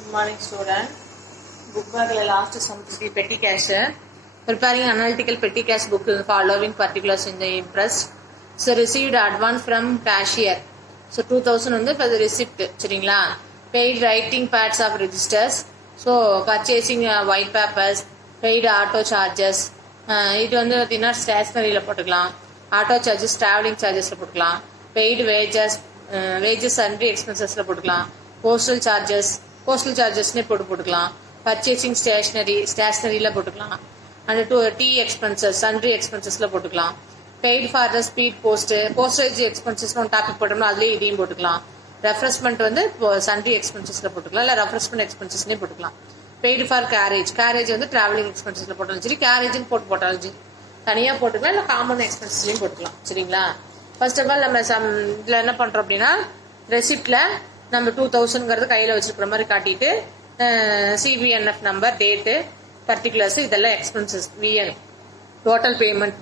Good morning, student. Book bag last sum petty cash. Preparing analytical petty cash book following particulars in the impress. So received advance from cashier. So 2000 on the for the receipt. Chiringla. Paid writing pads of registers. So purchasing white papers. Paid auto charges. இது வந்து பார்த்தீங்கன்னா ஸ்டேஷ்னரியில் போட்டுக்கலாம். Auto charges, travelling சார்ஜஸில் போட்டுக்கலாம். Paid wages and எக்ஸ்பென்சஸில் போட்டுக்கலாம். Postal சார்ஜஸ்னே போட்டுக்கலாம். Purchasing ஸ்டேஷ்னரியில் போட்டுக்கலாம். And tea expenses, sundry எக்ஸ்பென்சஸில் போட்டுக்கலாம். Paid for the speed postage எக்ஸ்பென்சஸ்னு ஒரு டாபிக் போட்டோம்னா அதுலேயே இதையும் போட்டுக்கலாம். ரெஃப்ரெஷ்மெண்ட் வந்து சன்ட்ரி எக்ஸ்பென்சஸில் போட்டுக்கலாம், இல்லை ரெஃப்ரெஷ்மெண்ட் எக்ஸ்பென்சஸ்னே போட்டுக்கலாம். பெய்டு ஃபார் கேரேஜ் வந்து டிராவலிங் எக்ஸ்பென்சஸில் போட்டாலும் சரி, கேரேஜ்னு போட்டாலும் சரி, தனியாக போட்டுக்கலாம், இல்லை காமன் எக்ஸ்பென்சஸ்லையும் போட்டுக்கலாம். சரிங்களா? ஃபர்ஸ்ட் ஆஃப் ஆல் நம்ம இதில் என்ன பண்ணுறோம் அப்படின்னா, ரெசிப்டில் நம்ம 2000ங்கிறது கையில் வச்சுருக்கிற மாதிரி காட்டிட்டு சிபிஎன்எஃப் நம்பர், டேட்டு, பர்டிகுலர்ஸ், இதெல்லாம் எக்ஸ்பென்சஸ், விஎன் டோட்டல் பேமெண்ட்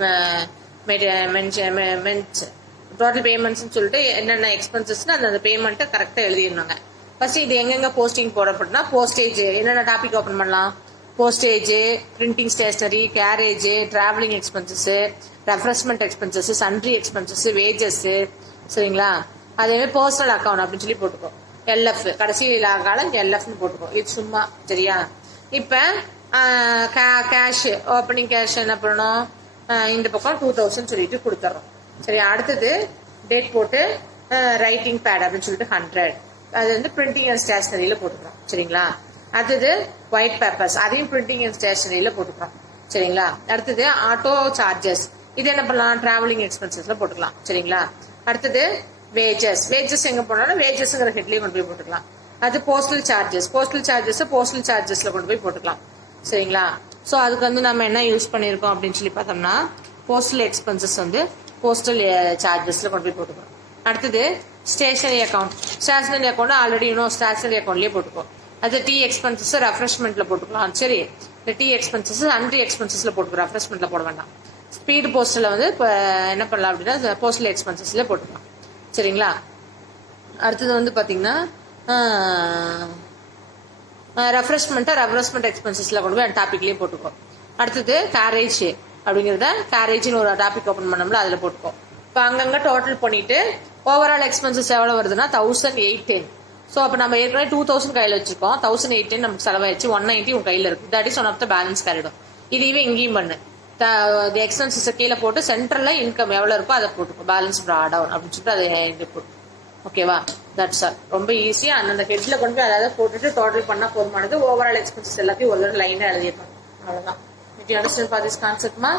டோட்டல் பேமெண்ட்ஸ்னு சொல்லிட்டு என்னென்ன எக்ஸ்பென்சஸ்னு அந்த பேமெண்ட்டை கரெக்டாக எழுதிடணுங்க. ஃபர்ஸ்ட் இது எங்கெங்க போஸ்டிங் போடப்பட்டுனா, போஸ்டேஜ் என்னென்ன டாபிக் ஓப்பன் பண்ணலாம், postage, printing stationery, carriage, travelling expenses, refreshment expenses, sundry expenses, wages. சரிங்களா? அதே பர்சனல் அக்கௌண்ட் அப்படின்னு சொல்லி போட்டுக்கோ. எல்எஃப் கடைசி காலம் எல்எஃப்னு போட்டுக்கோ. இது சும்மா. சரியா? இப்போ கேஷ், ஓப்பனிங் கேஷ் என்ன பண்ணணும், இந்த பக்கம் 2000 சொல்லிட்டு கொடுத்துட்றோம். சரி, அடுத்தது டேட் போட்டு ரைட்டிங் பேட் அப்படின்னு சொல்லிட்டு 100, அது வந்து பிரிண்டிங் அண்ட் ஸ்டேஷனரியில் போட்டுக்கிறோம். சரிங்களா? அடுத்தது ஒயிட் பேப்பர்ஸ், அதையும் பிரிண்டிங் அண்ட் ஸ்டேஷனரியில் போட்டுக்கிறோம். சரிங்களா? அடுத்தது ஆட்டோ சார்ஜஸ், இது என்ன பண்ணலாம், டிராவலிங் எக்ஸ்பென்சஸ்ல போட்டுக்கலாம். சரிங்களா? அடுத்தது வேஜஸ் எங்க போனாலும் வேஜஸ்ங்கிற ஹெட்லயே கொண்டு போய் போட்டுக்கலாம். அது போஸ்டல் சார்ஜஸ்ல கொண்டு போய் போட்டுக்கலாம். சரிங்களா? ஸோ அதுக்கு வந்து நம்ம என்ன யூஸ் பண்ணியிருக்கோம் அப்படின்னு சொல்லி பார்த்தோம்னா, போஸ்டல் எக்ஸ்பென்சஸ் வந்து போஸ்டல் சார்ஜஸ்ல கொண்டு போய் போட்டுக்கிறோம். அடுத்தது ஸ்டேஷனரி அக்கௌண்ட் ஆல்ரெடி இன்னும் ஸ்டேஷனரி அக்கௌண்ட்லயே போட்டுக்கோம். அது டீ எக்ஸ்பென்சஸ் ரெஃப்ரெஷ்மெண்ட்ல போட்டுக்கலாம். சரி, இந்த டீ எக்ஸ்பென்சஸ் அன்ட்ரி எக்ஸ்பென்சஸ்ல போட்டுக்கலாம், ரெஃப்ரெஷ்மெண்ட்ல போட வேண்டாம். ஸ்பீடு போஸ்டல் வந்து இப்போ என்ன பண்ணலாம் அப்படின்னா போஸ்டல் எக்ஸ்பென்சஸ்ல போட்டுக்கலாம். சரிங்களா? அடுத்தது வந்து பாத்தீங்கன்னா ரெஃப்ரெஷ்மெண்ட் எக்ஸ்பென்சஸ்ல கொண்டு போய் டாபிக்லயே போட்டுக்கோ. அடுத்தது கேரேஜ் அப்படிங்கிறத கேரேஜ்னு ஒரு டாபிக் ஓப்பன் பண்ணோம்ல அதில் போட்டுக்கோ. இப்போ அங்கங்க டோட்டல் பண்ணிட்டு ஓவரால் எக்ஸ்பென்சஸ் எவ்வளோ வருதுன்னா 1810. ஸோ அப்போ நம்ம ஏற்கனவே 2000 கையில் வச்சிருக்கோம், 1810 நமக்கு செலவாயிடுச்சு, 190 உங்க கையில் இருக்கு. That is one of the balance கேரிடும். இதுவே இங்கேயும் பண்ணு, எக்ஸ்பென்சஸ் கீழே போட்டு சென்ட்ரல்ல இன்கம் எவ்வளோ இருக்கோ அதை போட்டுக்கோ, பேலன்ஸ் ப்ராட் டவுன் அப்படின்னு சொல்லிட்டு அதை போட்டு. ஓகேவா? That's all. ரொம்ப ஈஸியா அந்த ஹெட்ல கொண்டு போய் அதாவது போட்டுட்டு டோட்டல் பண்ணா போதுமானது. ஓவரால் எக்ஸ்பென்சஸ் எல்லாத்தையும் ஒரு லைனா எழுதிடணும். அவ்வளவுதான். If you understand for this concept, ma?